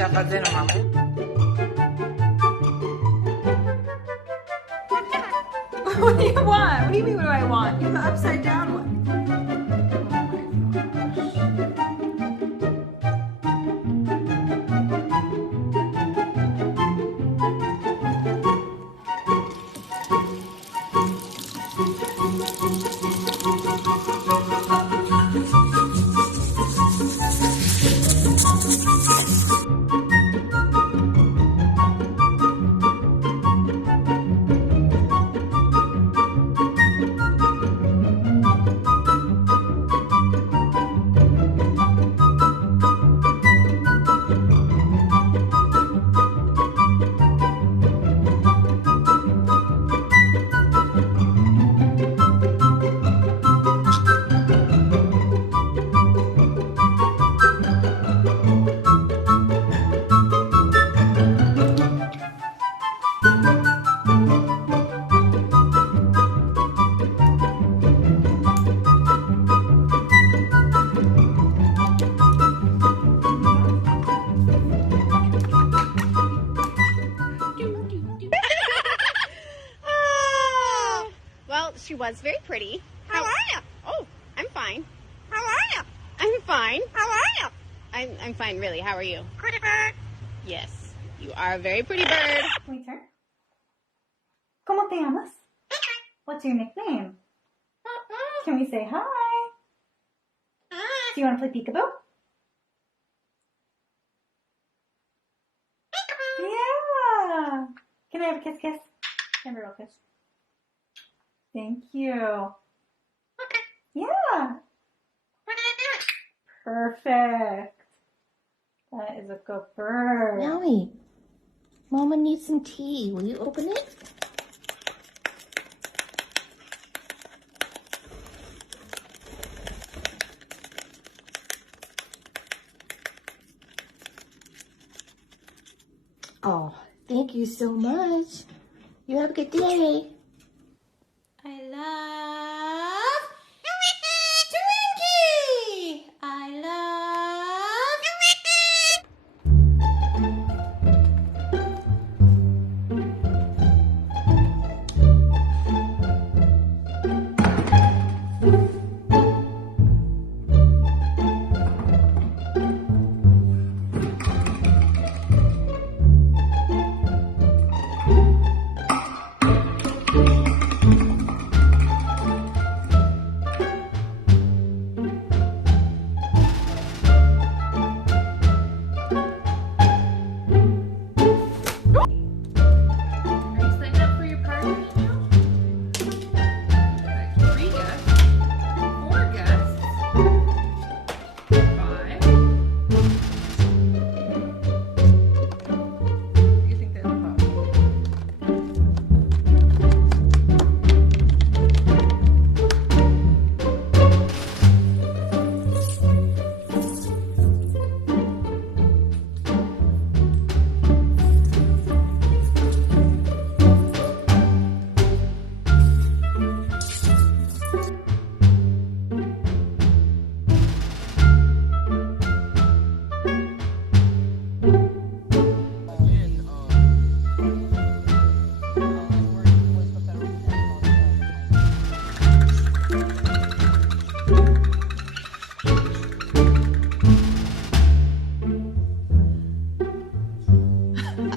tá fazendo uma What do you want? What do you mean, what do I want? You're the upside down one. Well, she was very pretty. How are you? Oh, I'm fine. How are you? I'm fine. How are you? I'm fine, really. How are you? Pretty bird. Yes, you are a very pretty bird. Can we turn? ¿Cómo te llamas? What's your nickname? Can we say hi? Do you want to play peekaboo? Yeah. Can I have a kiss? Can I have a real kiss? Thank you. Yeah. Perfect. That is a good bird. Maui, Mama needs some tea. Will you open it? Oh, thank you so much. You have a good day. I love Twinkie. I love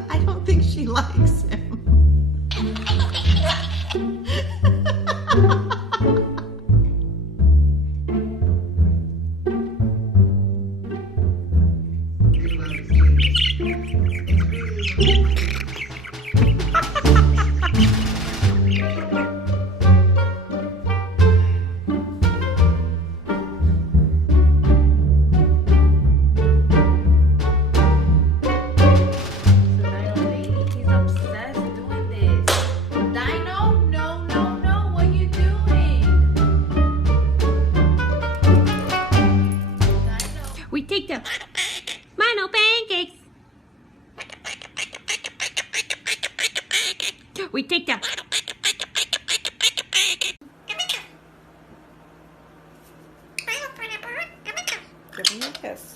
I don't think she likes him. we take them. Mino pancakes. We take them. Give him a kiss.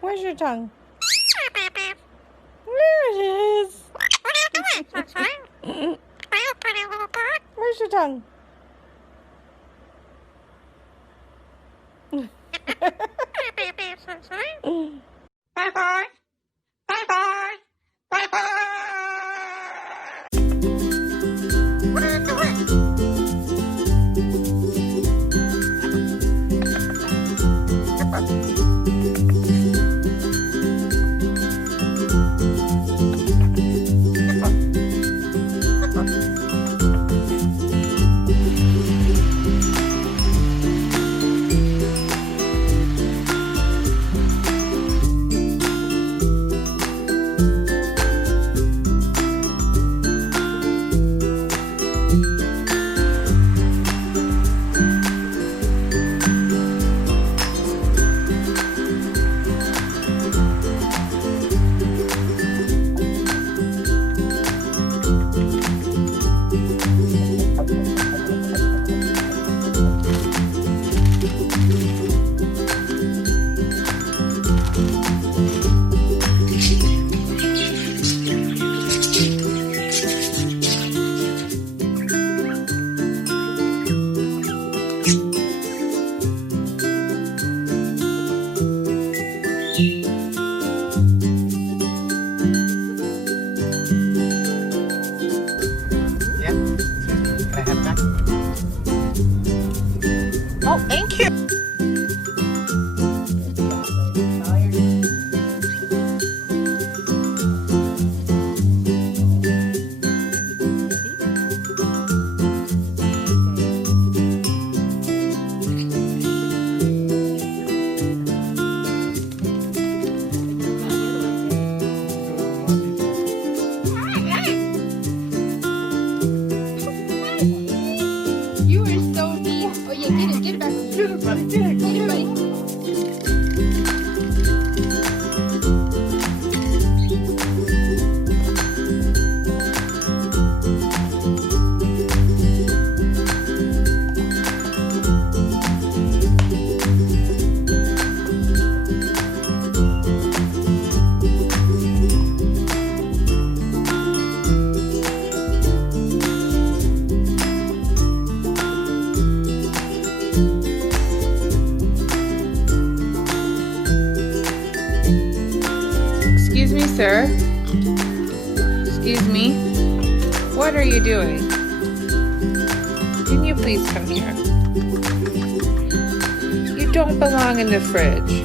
Where's your tongue? There it is. Where's your tongue? Bye-bye. Bye-bye. Bye-bye. Oh, thank you. You are so neat. Oh yeah, get it back. Get it, buddy. Get it, buddy. Excuse me, sir. Excuse me. What are you doing? Can you please come here? You don't belong in the fridge.